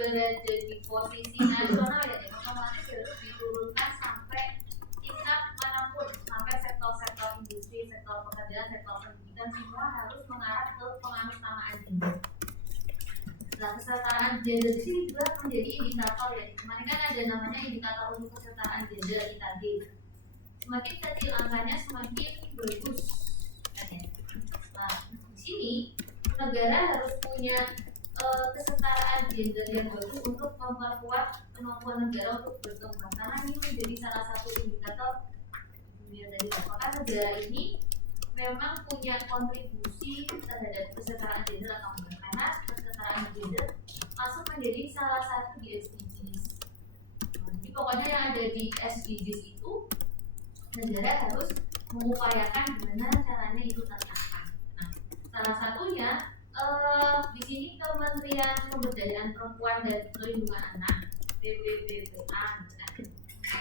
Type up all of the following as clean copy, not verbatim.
berada di posisi nasional ya, otomatis harus diturunkan sampai tingkat manapun, sampai sektor-sektor industri, sektor pekerjaan, sektor pendidikan, semua harus mengarah ke penganutamaan gender. Nah, kesetaraan gender di sini juga menjadi indikator ya. Kemarin kan ada namanya indikator untuk kesetaraan gender IKG. Semakin kecil angkanya semakin bagus. Nah, di sini negara harus punya kesetaraan gender yang bagus untuk memperkuat kemampuan negara untuk berkembang, karena ini menjadi salah satu indikator dunia dari apakah negara ini memang punya kontribusi terhadap kesetaraan gender atau enggak, karena kesetaraan gender masuk menjadi salah satu di SDGs. Jadi pokoknya yang ada di SDGs itu negara harus mengupayakan gimana caranya itu tercapai. Nah, salah satunya di sini Kementerian Pemberdayaan Perempuan dan Perlindungan Anak (PPPPA)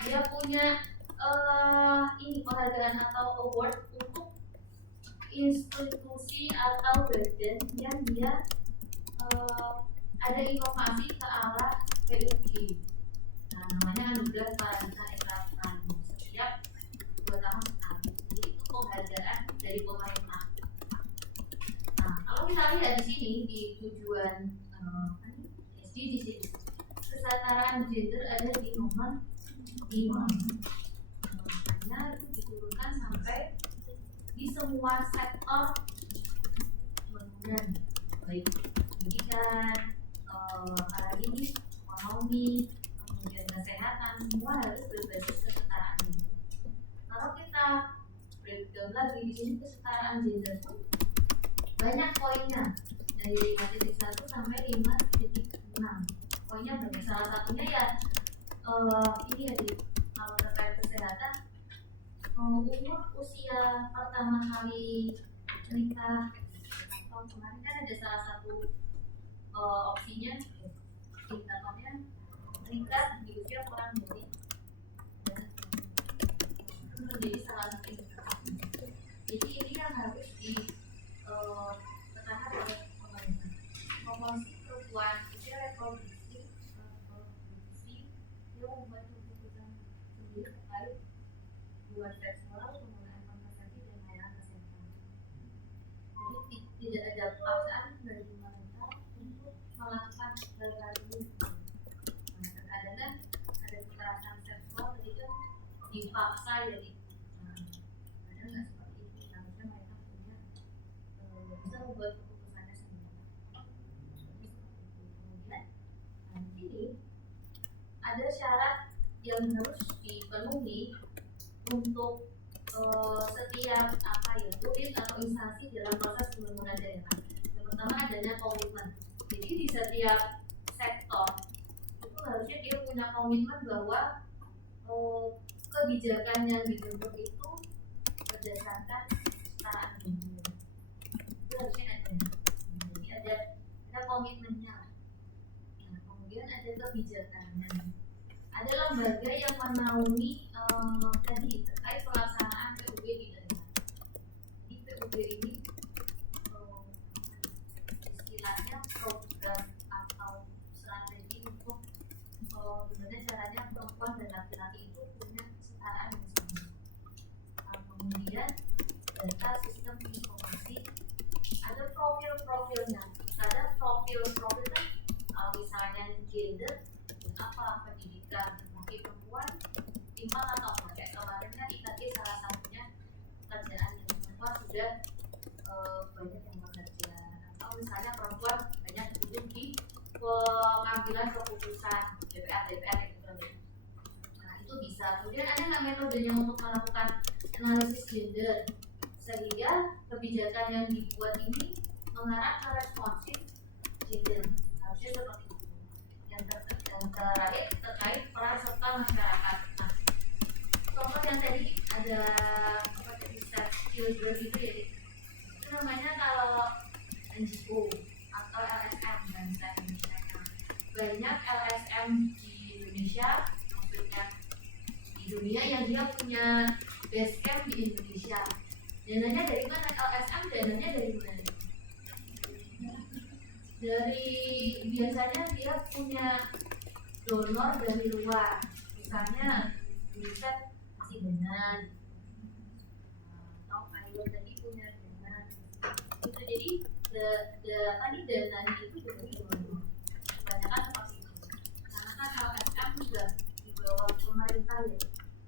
dia punya ini penghargaan atau award untuk institusi atau badan yang dia ada inovasi ke arah PUBG. Nah, namanya Anugerah Paralita Ekra setiap 2 tahun sekali. Jadi itu penghargaan dari pemerintah. Nah, kalau kita lihat di sini di tujuan SDGs, kesetaraan gender ada di nomor 5. Makanya itu diturunkan sampai di semua sektor pembangunan, baik pendidikan, apalagi ini ekonomi, kemudian kesehatan, semua harus berbasis kesetaraan gender. Kalau kita breakdown lagi di sini kesetaraan gender pun banyak poinnya, dari 5.1 sampai 5.6. Poinnya banyak, salah satunya ya ini ya, kalau terkait kesehatan, umur usia pertama kali menikah tahun kemarin kan ada salah satu opsinya indikatornya menikah di usia kurang dari menjadi salah satu indikator. Jadi ini yang harus ditekankan oleh pemerintah. Promosi perempuan usia reproduksi dia membuat keputusan sendiri terkait hubungan seksual, penggunaan kontrasepsi dan layanan kesehatan. Jadi tidak ada paksaan dari pemerintah untuk melakukan hal-hal ini. Nah, terkadang kan ada kekerasan seksual ketika dipaksa jadi. Kadang nggak seperti itu. Harusnya mereka punya bisa membuat keputusannya sendiri. Kemudian, di sini ada syarat yang harus dipenuhi untuk setiap unit atau instansi dalam proses pembangunan daerah. Yang pertama adanya komitmen. Jadi di setiap sektor itu harusnya dia punya komitmen bahwa kebijakan yang dibentuk itu berdasarkan kesetaraan gender. Itu harusnya ada. Jadi ada komitmennya. Nah, kemudian ada kebijakannya. Ada lembaga yang menaungi tadi terkait pelaksanaan PUB di daerah. Jadi PUB ini istilahnya program atau strategi untuk gimana caranya perempuan dan laki-laki itu punya kesetaraan yang sama. Kemudian data sistem informasi, ada profil-profilnya. Ada profil-profil kan kalau misalnya gender apa, pendidikan bagi perempuan timbang atau enggak. Kayak kemarin kan IKT salah satunya pekerjaan yang perempuan sudah banyak yang bekerja, atau misalnya perempuan banyak duduk di pengambilan keputusan DPR gitu. Nah itu bisa. Kemudian ada nggak metodenya untuk melakukan analisis gender sehingga kebijakan yang dibuat ini mengarah ke responsif gender. Harusnya seperti itu. Yang terakhir terkait peran serta masyarakat. Nah, contoh yang tadi ada apa tadi children itu ya, itu namanya kalau NGO atau LSM dan Indonesia. Banyak LSM di Indonesia, maksudnya di dunia yang dia punya base camp di Indonesia. Dananya dari mana? LSM dananya dari mana? dari biasanya dia punya donor dari luar, misalnya riset masih dengan atau ayo tadi punya dengan itu, jadi tadi dananya itu dari donor kebanyakan seperti itu, karena kan LSM juga di bawah pemerintah ya,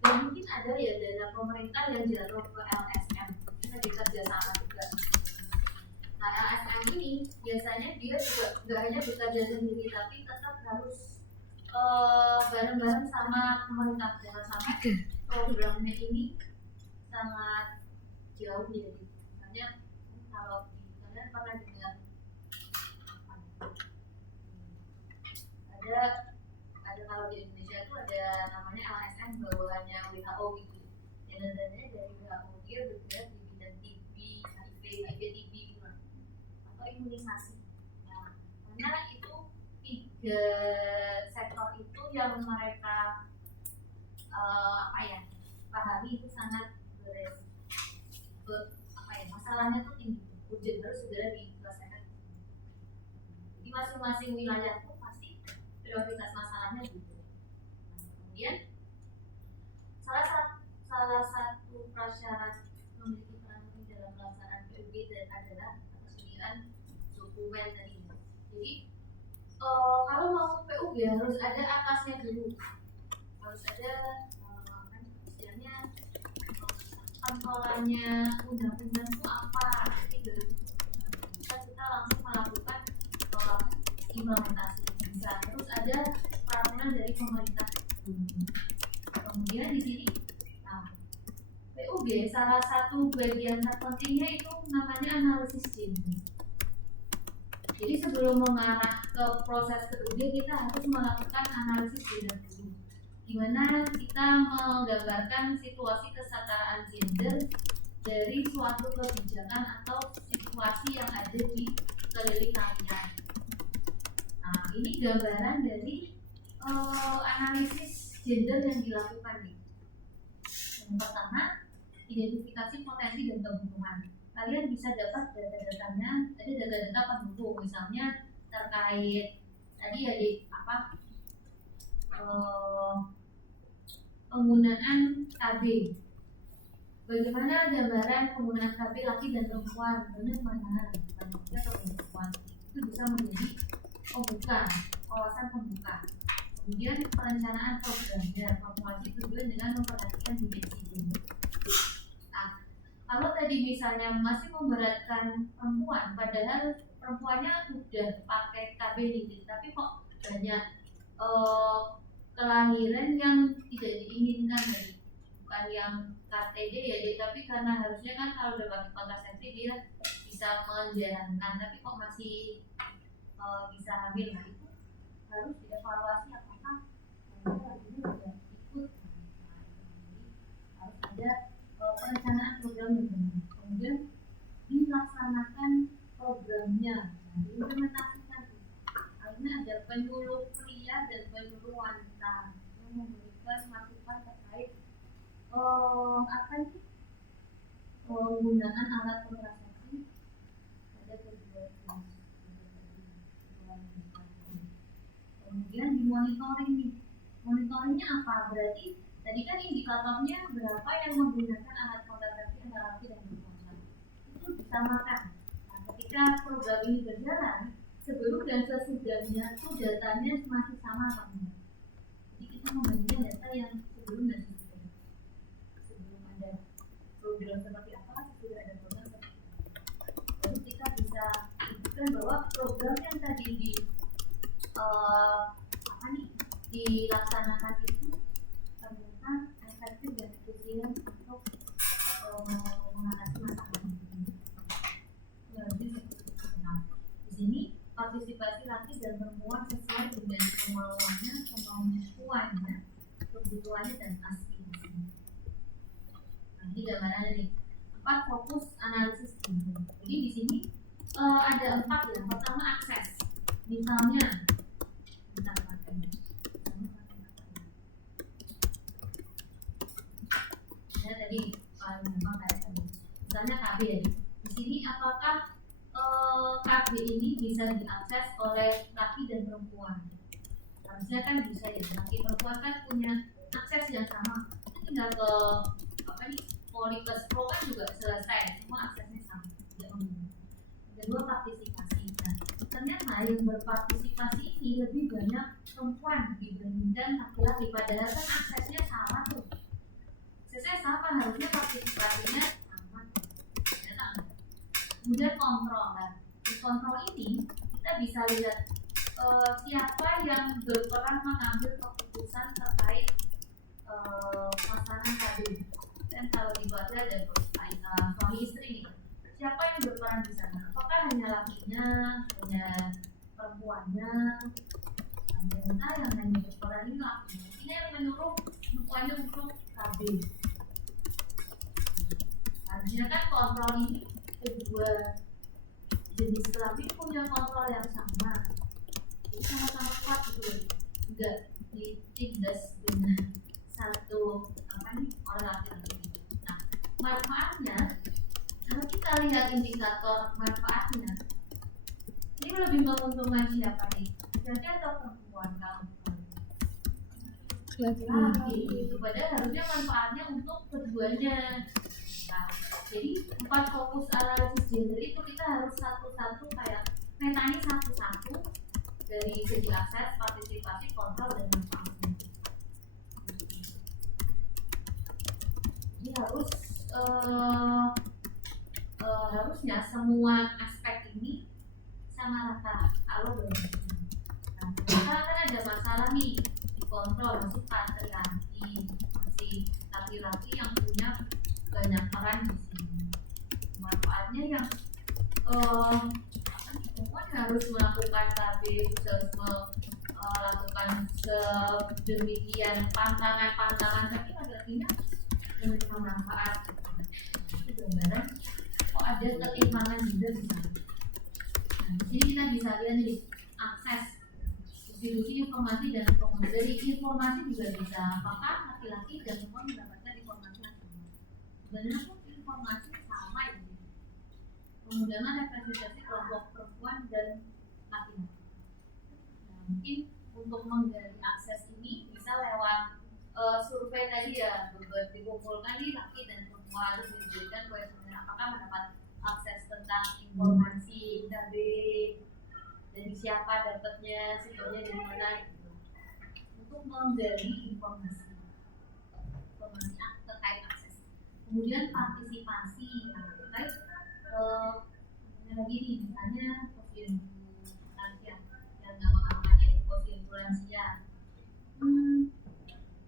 dan mungkin ada ya dana pemerintah yang jatuh ke LSM, kita bisa kerjasama juga. Nah LSM ini biasanya dia juga nggak hanya bekerja sendiri, tapi tetap harus bareng-bareng sama pemerintah, jangan sampai programnya ini sangat jauh ya. Misalnya kalau kalian pernah dengar ada kalau di Indonesia itu ada namanya LSM bawahannya WHO gitu, yang dananya dari WHO dia bergerak di bidang TB, HIV, TB gitu atau imunisasi. Nah, karena itu tiga sektor itu yang mereka pahami itu sangat masalahnya tuh tinggi, urgent, harus segera diselesaikan. Jadi masing-masing wilayah tuh pasti prioritas masalahnya gitu. Nah, kemudian salah satu prasyarat memiliki peran penting dalam pelaksanaan PUB dan adalah ketersediaan dokumen tadi. Jadi kalau mau PUB harus ada atasnya dulu, harus ada istilahnya kontrolannya undang-undang itu apa, gitu. Kita langsung melakukan implementasi bisa, terus ada peraturan dari pemerintah. Kemudian di sini PUB salah satu bagian terpentingnya itu namanya analisis gender. Jadi sebelum mengarah ke proses PUB kita harus melakukan analisis gender dulu, dimana kita menggambarkan situasi kesetaraan gender dari suatu kebijakan atau situasi yang ada di sekeliling kalian. Nah, ini gambaran dari analisis gender yang dilakukan nih. Yang pertama, identifikasi potensi dan kebutuhan. Kalian bisa dapat data-datanya, ada data-data pendukung, misalnya terkait tadi ya penggunaan KB. Bagaimana gambaran penggunaan KB laki dan perempuan, benar mana laki atau perempuan, itu bisa menjadi pembuka, wawasan pembuka. Kemudian perencanaan programnya, formulasi tujuan dengan memperhatikan dimensi gender. Nah, kalau tadi misalnya masih memberatkan perempuan, padahal perempuannya udah pakai KB nih, tapi kok banyak kelahiran yang tidak diinginkan dari, bukan yang KTD ya, tapi karena harusnya kan kalau udah pakai kontrasepsi dia bisa menjalankan, tapi kok masih bisa hamil. Nah itu harus dievaluasi apakah ini sudah ikut. Harus ada perencanaan program yang benar, kemudian dilaksanakan programnya, diimplementasikan. Akhirnya ada penyuluh pria dan penyuluh wanita yang memberikan masukan terkait penggunaan alat kontrasepsi pada kedua jenis. Kemudian dimonitoring nih. Monitoringnya apa? Berarti tadi kan indikatornya berapa yang menggunakan alat kontrasepsi antara laki dan perempuan. Itu disamakan. Nah, ketika program ini berjalan, sebelum dan sesudahnya itu datanya masih sama atau enggak. Jadi kita membandingkan data yang sebelum dan sesudah. Sebelum ada program seperti apa, sesudah ada program seperti apa. Jadi kita bisa tunjukkan bahwa program yang tadi dilaksanakan itu ternyata efektif dan efisien untuk mengatasi masalah ini. Di sini partisipasi laki dan perempuan sesuai dengan kemampuannya, kebutuhannya dan aspirasinya. Nah, ini gambarannya nih. 4 fokus analisis gender. Jadi di sini ada 4 ya. Pertama akses. Misalnya tadi misalnya KB ya. Di sini apakah KB manfaat B ini bisa diakses oleh laki dan perempuan. Harusnya kan bisa ya, laki perempuan kan punya akses yang sama. Tinggal ke Polykes Pro kan juga selesai, semua aksesnya sama. Kedua, partisipasi. Nah, ternyata yang berpartisipasi ini lebih banyak perempuan dibandingkan laki-laki, padahal kan aksesnya sama tuh. Aksesnya sama, harusnya partisipasinya sama. Ternyata enggak. Kemudian kontrol. Nah, di kontrol ini kita bisa lihat siapa yang berperan mengambil keputusan terkait pasangan tadi. Dan kalau dibaca ada suami istri nih, siapa yang berperan di sana? Apakah hanya lakinya, hanya perempuannya? Ternyata yang hanya berperan ini lakinya. Ini yang menyuruh perempuannya untuk KB. Harusnya kan kontrol ini kedua jenis kelamin punya kontrol yang sama, jadi sama-sama kuat gitu, enggak ditindas dengan satu oleh laki-laki. Nah, manfaatnya kalau kita lihat indikator manfaatnya, ini lebih menguntungkan siapa nih? Laki atau perempuan? Kalau laki itu padahal harusnya manfaatnya untuk keduanya. Nah, jadi 4 fokus analisis gender itu kita harus satu-satu kayak metanya satu-satu dari segi akses, partisipasi, kontrol, dan manfaatnya. Jadi harusnya semua aspek ini sama rata kalau berbeda. Nah, ternyata kan ada masalah nih di kontrol, masuk patriarki, masih laki-laki yang punya banyak peran di sini. Manfaatnya yang perempuan harus melakukan KB, harus melakukan sedemikian pantangan-pantangan, tapi laki-lakinya menerima manfaat. Itu gambaran kok ada ketimpangan juga di sana. Nah, di sini kita bisa lihat nih akses distribusi informasi dan komunikasi. Dari informasi juga bisa, apakah laki-laki dan perempuan mendapatkan informasi yang sama. Sebenarnya pun informasi sama ya. Pengundangan representasi kelompok perempuan dan laki-laki. Nah, mungkin untuk menggali akses ini bisa lewat survei tadi ya, dikumpulkan nih laki dan perempuan, terus diberikan kuesioner apakah mendapat akses tentang informasi KB, dari siapa dapatnya, sumbernya dari mana gitu. Untuk menggali informasi terkait akses. Kemudian partisipasi terkait lagi nih, misalnya posyandu lansia yang gampang-gampangnya posyandu lansia.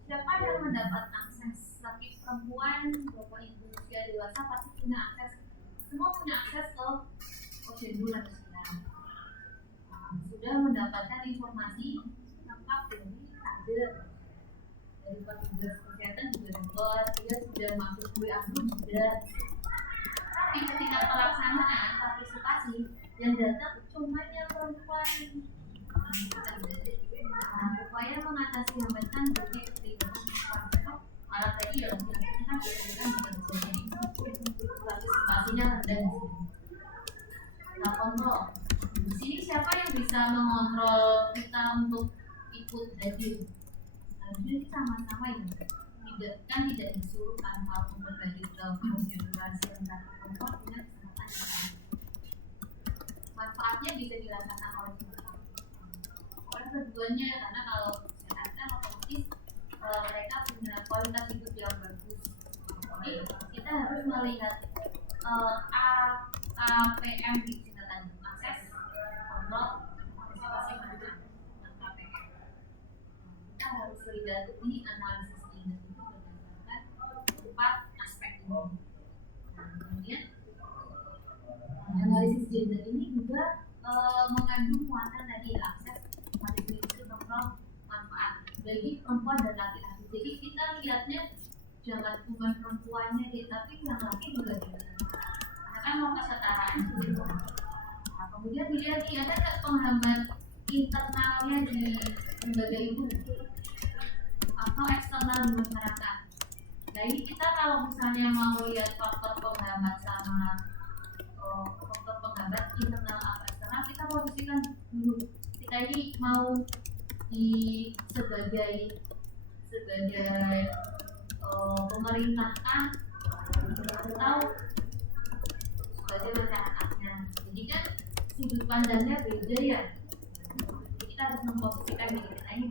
Siapa yang mendapat akses? Laki perempuan, bapak ibu usia dewasa pasti punya akses. Semua punya akses ke posyandu lansia. Sudah mendapatkan informasi lengkap dari kader, dari petugas kesehatan juga dapat, dia sudah masuk WA group juga. Tapi ketika pelaksanaan partisipasi yang datang cuma yang perempuan. Upaya mengatasi hambatan bagi keterlibatan perempuan malah tadi ya kita kan bukan partisipasinya rendah. Nah, kontrol. Di sini siapa yang bisa mengontrol kita untuk ikut hadir? Harusnya sih sama-sama ya. Tidak disuruh tanpa berbagi ke konfigurasi yang perempuan punya kesempatan yang sama. Manfaatnya bisa dirasakan oleh keduanya, karena kalau kesehatan otomatis mereka punya kualitas hidup yang bagus. Jadi kita harus melihat APM di singkatan akses, kontrol, partisipasi, manfaat, APM. Kita harus lihat ini analisis gender itu berdasarkan 4 aspek ini. Nah, kemudian analisis gender ini juga mengandung muatan tadi akses, partisipasi, kontrol, manfaat bagi perempuan dan laki-laki. Jadi kita lihatnya jangan cuma perempuannya deh, tapi yang laki juga dilihat. Karena kan mau kesetaraan gitu. Nah, kemudian dilihat nih ada nggak penghambat internalnya di lembaga itu atau eksternal di masyarakat. Nah ini kita kalau misalnya mau lihat faktor penghambat sama faktor penghambat internal apa posisikan dulu, kita ini mau di sebagai pemerintahkan atau sebagai masyarakatnya. Jadi kan sudut pandangnya beda ya. Jadi kita harus memposisikan diri kita ini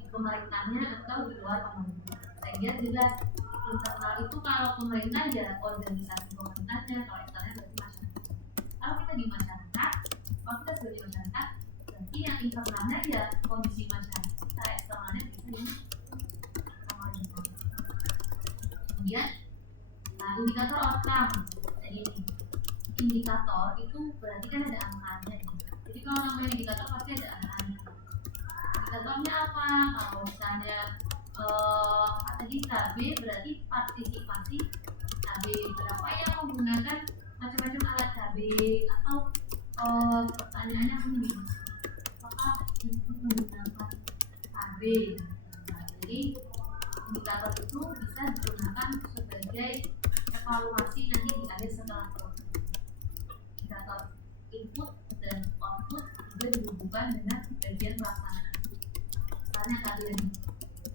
di pemerintahnya atau di luar pemerintah. Sehingga jelas internal itu kalau pemerintah ya organisasi pemerintahnya, kalau eksternalnya berarti masyarakat. Kalau kita di masyarakat, kalau kita sebagai masyarakat, berarti yang internalnya ya kondisi masyarakat kita, eksternalnya bisa ini pemerintah. Kemudian, nah indikator outcome. Jadi indikator itu berarti kan ada angkanya. Jadi kalau namanya indikator pasti ada angkanya. Indikatornya apa? Kalau misalnya tadi KB berarti partisipasi KB, berapa yang menggunakan macam-macam alat KB, atau pertanyaannya ini apakah itu menggunakan KB. Nah, jadi indikator itu bisa digunakan sebagai evaluasi nanti di akhir setelah proses. Indikator input dan output juga dihubungkan dengan bagian pelaksanaan. Misalnya kalian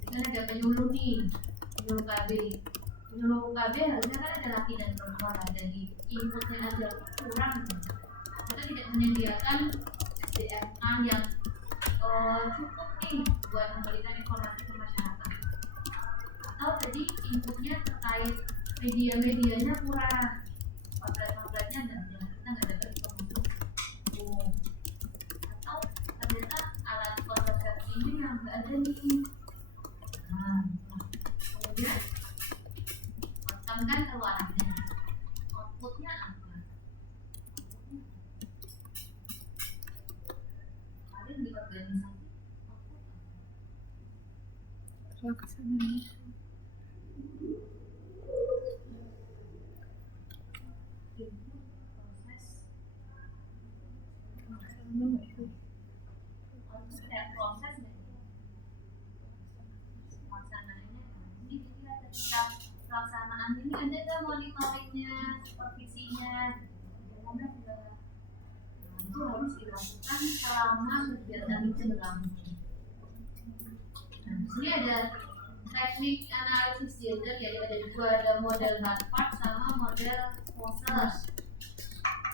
kan ada penyuluh nih, penyuluh KB harusnya kan ada laki dan perempuan. Jadi inputnya aja kurang, kita tidak menyediakan SDM-nya yang cukup nih buat memberikan informasi ke masyarakat. Atau jadi inputnya terkait media-medianya kurang, pamflet-pamfletnya kita nggak dapat informasi. Atau ternyata alat kontrasepsi ini yang nggak ada nih. Kemudian outcome kan keluarannya, outputnya apa? Kalian di organisasi pelaksanaan proses pelaksanaan ini ada nggak monitoringnya, supervisinya? Itu harus dilakukan selama kegiatan itu berlangsung. Nah, di sini ada teknik analisis gender, jadi ada dua, ada model Harvard sama model Moser.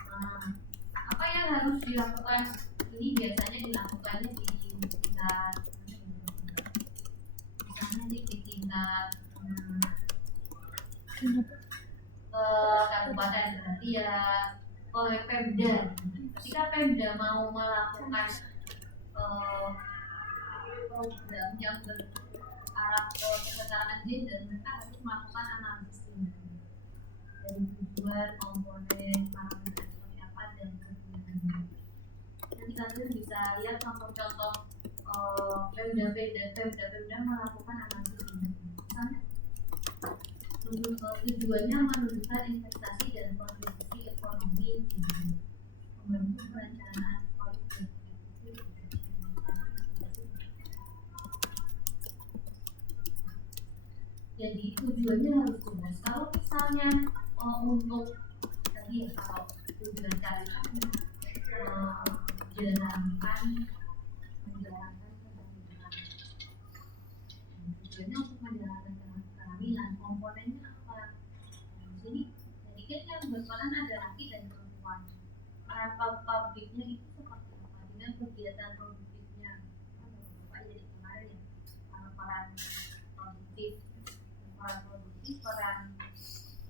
Nah, apa yang harus dilakukan? Ini biasanya dilakukannya di tingkat, misalnya di tingkat kabupaten, berarti ya oleh Pemda. Ketika Pemda mau melakukan program yang berarah ke kesetaraan gender, mereka harus melakukan analisis gender dari tujuan, komponen, parameter seperti apa dan kegiatan. Nanti kalian bisa lihat contoh-contoh Pemda melakukan analisis gender. Misalnya tujuannya menunjukkan investasi dan kontribusi ekonomi membantu perencanaan politik. Jadi tujuannya harus jelas. Kalau misalnya untuk tadi ya, kalau tujuan kalian menjalankan tujuannya untuk menjalankan kehamilan, komponennya apa? Di sini jadi kan yang berperan ada laki dan perempuan. Peran publiknya itu seperti apa dengan kegiatan produktifnya? Jadi kemarin ya peran produktif, peran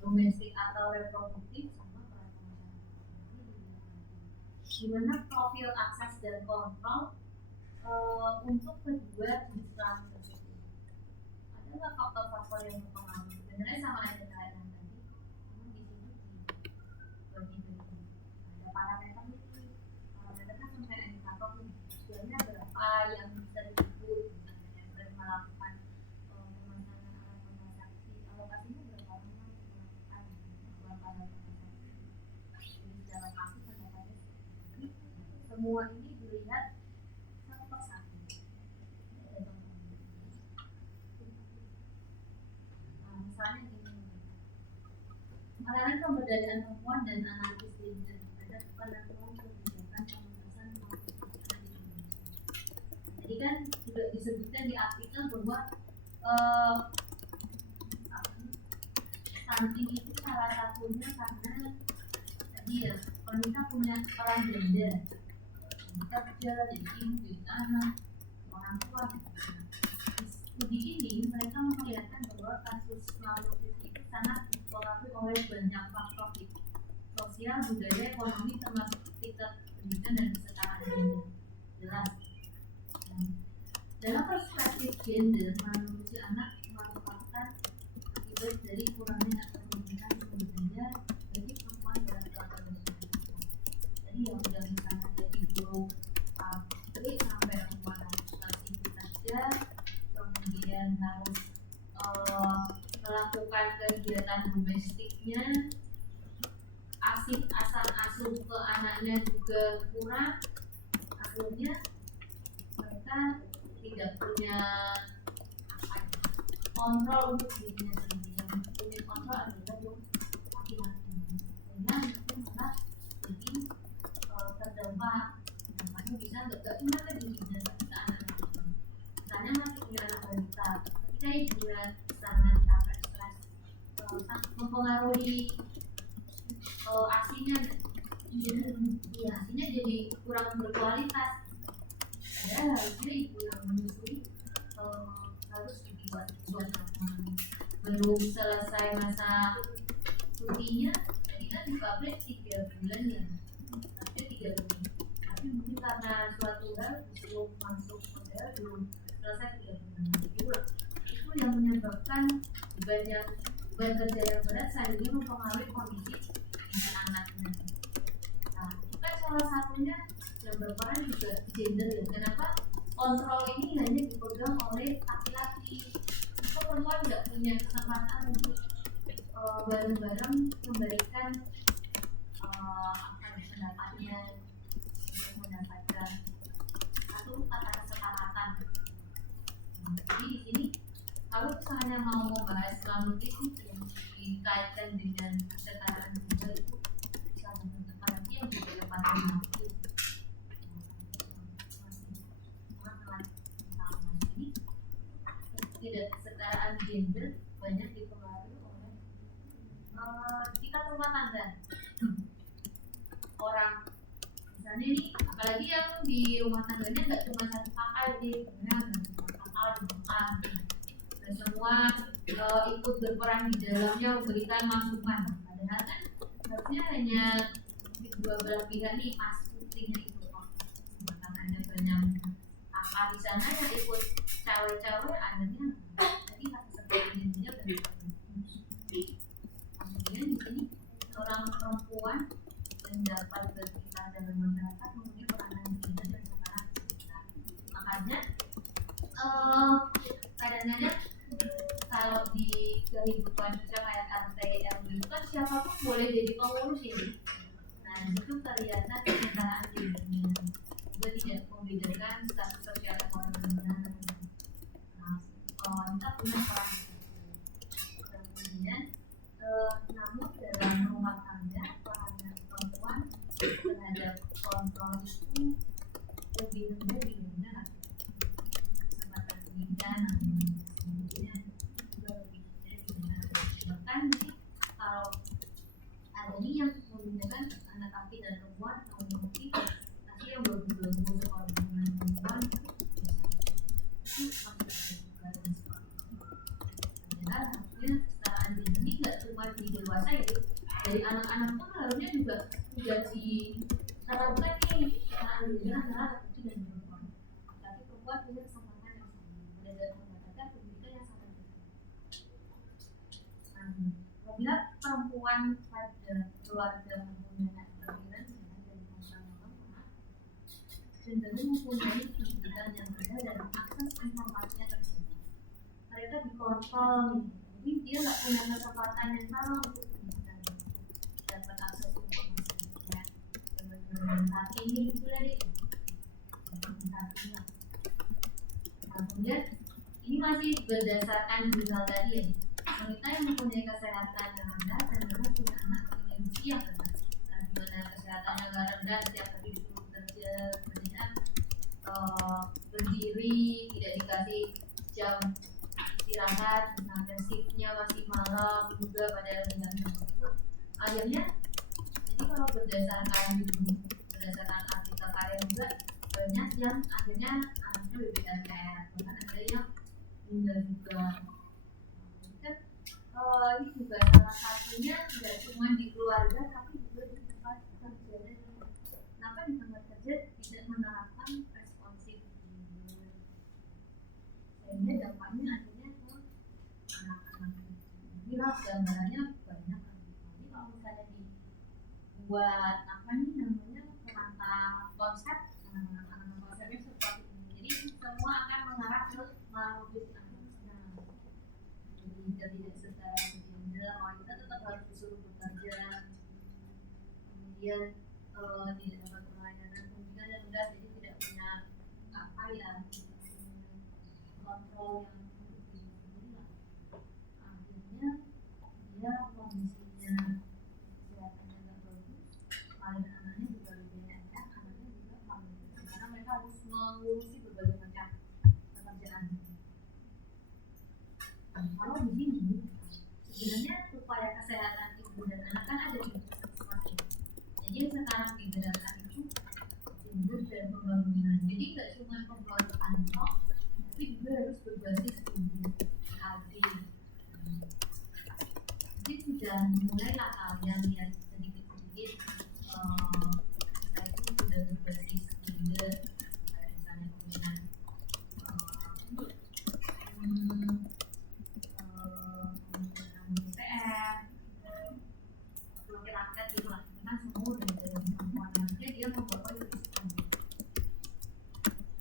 domestik atau reproduktif, sama peran masyarakat. Gimana profil akses dan kontrol untuk kedua jenis kelamin tersebut? Ada nggak faktor-faktor yang mempengaruhi? Sebenarnya sama aja kayak yang tadi, namun di sini dibagi-bagi. Ada parameter ini, parameter kan sampai indikator nih, tujuannya berapa yang bisa disebut, misalnya yang sering melakukan pemasangan alat kontrasepsi, alokasinya berapa lama melakukan alat kontrasepsi. Jadi secara pasti pendapatnya semua ini dilihat satu persatu. Misalnya gini, penanganan pemberdayaan perempuan dan analisis gender, ada penentuan kebijakan kan juga disebutkan di artikel bahwa stunting itu salah satunya karena tadi ya wanita punya peran ganda, kerja, jadi ibu, jadi anak, orang tua. Studi ini mereka memperlihatkan bahwa kasus malnutrisi itu sangat dipengaruhi oleh banyak faktor sosial, budaya, ekonomi, termasuk tingkat pendidikan dan kesetaraan gender. Jelas. Dalam perspektif gender, malnutrisi anak merupakan akibat dari kurangnya kepemimpinan sumber daya bagi perempuan dalam keluarga masyarakat. Jadi yang udah misalnya dari guru pabrik sampai perempuan harus masih kerja, kemudian harus melakukan kegiatan domestiknya, asal asuh ke anaknya juga kurang, akhirnya mereka tidak punya kontrol untuk dirinya sendiri. Yang punya kontrol adalah laki-laki, sehingga itu malah jadi dampaknya bisa nggak cuma ke dirinya tapi ke anak-anak. Misalnya masih punya anak balita, ketika ibunya sangat capek, stres, mempengaruhi asinya, asinya jadi kurang berkualitas. Padahal harusnya ibu yang menyusui harus dibuat belum selesai masa cutinya, jadi kan di pabrik 3 bulan ya, tapi 3 bulan. Tapi mungkin karena suatu hal belum masuk modal, belum selesai 3 bulan. Itu yang menyebabkan beban kerja yang berat sehingga mempengaruhi kondisi anaknya. Nah, itu kan salah satunya yang berperan juga gender ya. Kenapa kontrol ini hanya dipegang oleh laki-laki? Itu perempuan tidak punya kesempatan untuk bareng-bareng memberikan pendapatnya untuk mendapatkan satu kata kesepakatan. Jadi di sini kalau misalnya mau membahas malnutrisi yang dikaitkan dengan kesetaraan gender itu bisa menentukan lagi yang berbeda pada laki. Tidak kesetaraan gender banyak dipengaruhi oleh tingkat rumah tangga orang. Misalnya nih, apalagi yang di rumah tangganya nggak cuma satu kakak di kakak di belakang, dan semua ikut berperan di dalamnya memberikan masukan. Padahal kan harusnya hanya dua belah pihak nih pas syutingnya itu kok. Bahkan ada banyak kakak di sana yang ikut cawe-cawe, akhirnya tadi kata seperti ini benar. Kemudian di sini seorang perempuan mendapat berkisah dalam masyarakat mempunyai peranan gender dan peran kita. Makanya kadang-kadang kalau di kehidupan kita kayak RT RW itu kan siapapun boleh jadi pengurus ya. Nah itu kelihatan kesetaraan gendernya. Juga tidak membedakan status sosial ekonominya. Kita punya peran. Kemudian namun dalam rumah tangga peran perempuan terhadap kontrol itu lebih rendah dibandingkan kesempatan pendidikan, kemudian juga lebih rendah dibandingkan. Bahkan kalau ada nih yang menggunakan anak laki dan perempuan atau mungkin nanti yang bergabung sekolah dengan perempuan itu masih harusnya kesetaraan gender ini nggak cuma di dewasa ya, dari anak-anak pun harusnya juga sudah diterapkan nih kesetaraan gender antara laki dan perempuan. Tapi perempuan punya kesempatan yang sama, belajar mendapatkan pendidikan yang sama. Apabila perempuan pada keluarga mempunyai keterampilan dari masyarakat, cenderung mempunyai pendidikan yang rendah dan akses informasinya terbatas. Mereka dikontrol, jadi dia nggak punya kesempatan yang sama untuk dapat akses informasinya. Saat ini itu lagi, kemudian ini masih berdasarkan misal tadi ya. Wanita yang mempunyai kesehatan yang rendah cenderung punya anak dengan gizi yang rendah. Nah, gimana kesehatannya nggak rendah, setiap hari disuruh kerja, kemudian berdiri, tidak dikasih jam istirahat, misalnya shiftnya masih malam juga pada dengan akhirnya. Jadi kalau berdasarkan artikel karya juga banyak yang akhirnya anaknya BBLR, bahkan ada yang meninggal juga. Ini juga salah satunya tidak cuma di keluarga tapi juga di tempat kerja. Kenapa di tempat kerja tidak menerapkan responsif behavior, sehingga dampaknya akhirnya ke anak-anak. Ini lah gambarannya banyak. Tapi kalau misalnya dibuat kerangka konsep, konsepnya seperti ini. Jadi semua akan mengarah ke modus jika tidak secara gender, kita tetap harus disuruh bekerja, kemudian tidak dapat pelayanan pendidikan dan udah jadi tidak punya kontrol yang untuk diri sendiri lah. Akhirnya dia kondisinya kesehatannya nggak bagus, paling anaknya juga lebih enak, anaknya juga paling karena mereka harus mengurusi berbagai macam pekerjaan. Kalau di sini sebenarnya upaya kesehatan ibu dan anak kan ada di masing-masing. Jadi yang sekarang digerakkan itu induk dan pembangunan. Jadi nggak cuma pembangunan tok, tapi juga harus berbasis induk adil. Jadi sudah mulailah kalian lihat sedikit-sedikit kita itu sudah berbasis induk, misalnya pembangunan rakyat gitu lah, kan semua dari semuanya dia membawa risiko.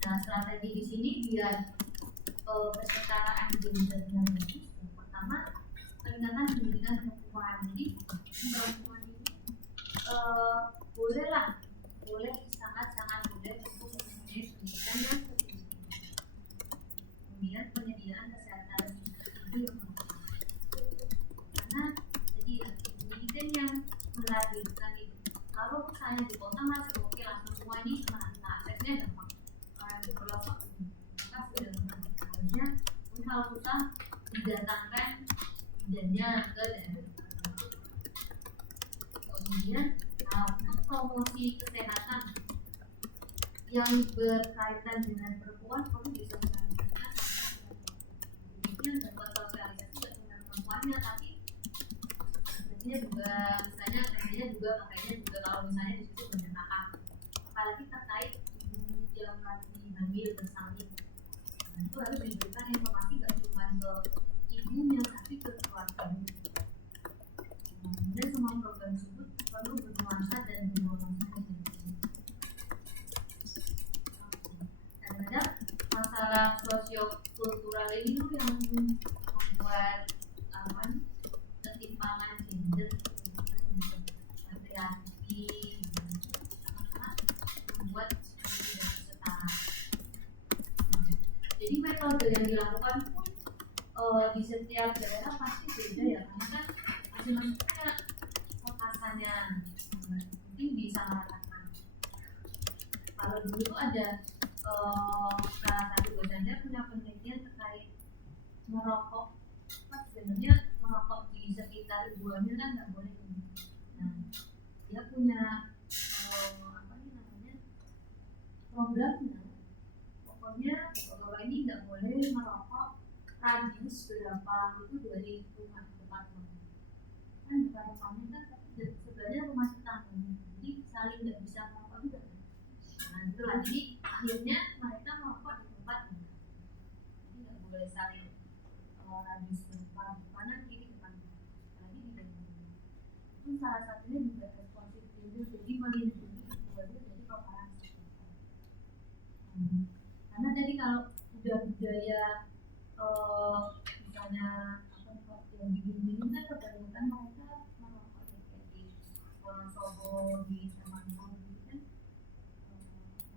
Nah, strategi di sini biar kesetaraan gendernya bagus. Pertama, peningkatan pendidikan perempuan. Jadi perempuan ini boleh sangat-sangat boleh untuk mempunyai pendidikan yang tinggi. Kemudian penyediaan kesehatan itu yang karena jadi pendidikan yang melahirkan itu. Kalau misalnya di kota masih oke lah, semua ini aksesnya gampang. Orang di pelosok maka sudah harusnya kalau kita didatangkan bidannya ke daerah. Kemudian untuk promosi kesehatan yang berkaitan dengan perempuan perlu disosialisasikan kemudian dapat sosialisasi tidak cuma perempuannya tapi juga misalnya makanya juga kalau misalnya di situ banyak kakak, apalagi terkait ibu yang lagi hamil bersalin, itu harus diberikan informasi nggak cuma ke ibunya tapi ke keluarganya. Dan semua program tersebut perlu bernuansa dan bernuansa. Kadang-kadang masalah sosiokultural ini tuh yang membuat ketimpangan gender, patriarki, membuat tidak setara. Jadi metode yang dilakukan pun di setiap daerah pasti beda ya, karena kan masing-masing punya kekasannya, mungkin disamaratakan. Kalau dulu tuh ada salah satu dosennya punya penelitian terkait merokok. Sebenarnya merokok di sekitar ibu hamil kan nggak boleh. Nah, dia punya programnya. Pokoknya bapak ini nggak boleh merokok radius berapa itu dari rumah tempat kan bukan rumahnya kan, tapi sebenarnya rumah tetangga. Jadi saling nggak bisa merokok juga. Nah itu lah, jadi akhirnya mereka merokok di tempat jadi nggak boleh saling radius berapa kanan kiri depan lagi di depan. Itu salah satunya juga responsif gender, jadi melindungi keluarga dari paparan. Karena tadi kalau udah budaya misalnya yang dibimbing kan kebanyakan mereka merokok kayak di Wonosobo, di Temanggung gitu kan,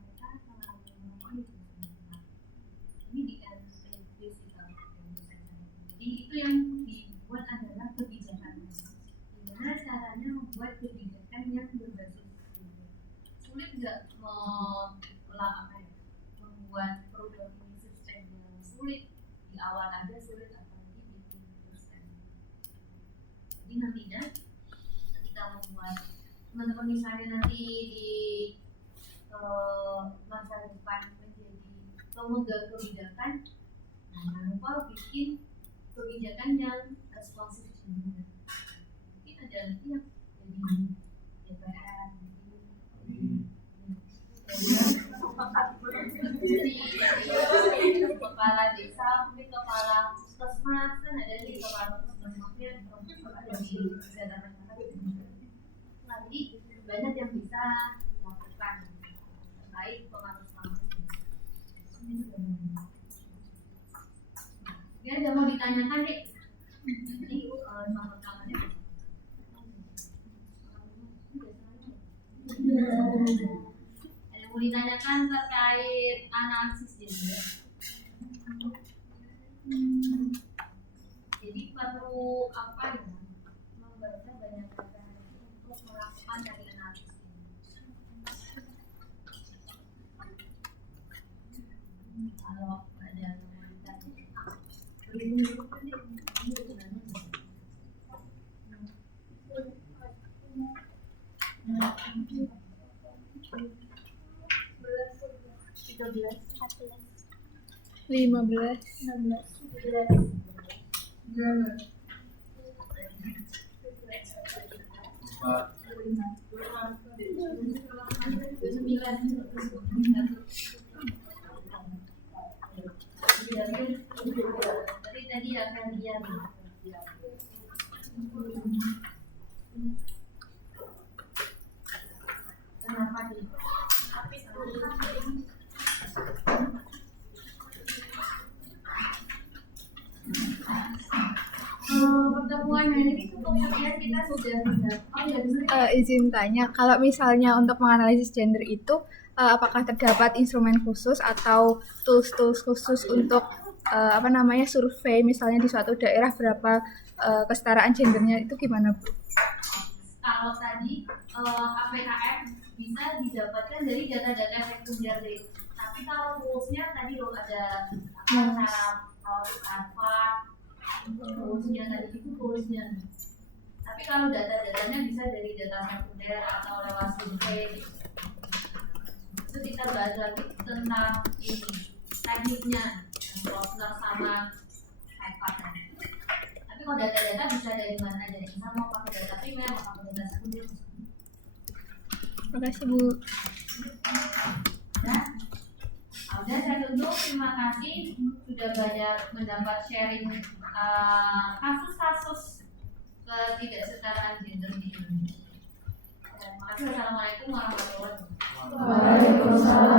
mereka mengalami merokok itu. Ini di NTB sih kalau jadi itu yang dibuat adalah kebijakan. Gimana caranya membuat kebijakan yang berbasis gender? Sulit nggak membuat program udah punya sistem yang sulit di awal aja sulit, apalagi diteruskan. Jadi nantinya ketika membuat teman-teman misalnya nanti di masa depan menjadi pemegang kebijakan, jangan lupa bikin kebijakan yang responsif juga. Mungkin ada nanti yang jadi DPR, kepala desa, mungkin kepala puskesmas, kan ada di kepala puskesmasnya ada di kesehatan masyarakat. Nah, jadi banyak yang bisa dilakukan terkait pengaruh-pengaruh. Ini ada mau ditanyakan deh. Ini sama kamarnya. Ada yang mau ditanyakan terkait analisis gender. Jadi perlu apa ya? Membaca banyak referensi untuk melakukan dari analisis. Kalau ada komunitas Lima belas. Tadi akan lihat. Kenapa di? Pertemuan hari ini cukup sekian, kita sudah Izin tanya, kalau misalnya untuk menganalisis gender itu apakah terdapat instrumen khusus atau tools khusus untuk survei misalnya di suatu daerah berapa kesetaraan gendernya, itu gimana Bu? Kalau tadi APKM bisa didapatkan dari data-data sekunder, tapi kalau toolsnya tadi loh ada Harvard, toolsnya tadi itu toolsnya. Tapi kalau data-datanya bisa dari data sekunder atau lewat survei. Itu kita bahas lagi tentang ini tekniknya, Rosner sama Harvard. Tapi kalau data-data bisa dari mana aja, bisa mau pakai data primer, mau pakai data sekunder. Terima kasih Bu. Ya, udah saya tutup. Terima kasih sudah banyak mendapat sharing kasus-kasus ketidaksetaraan gender di Indonesia. Terima kasih. Wassalamualaikum warahmatullahi wabarakatuh. Waalaikumsalam.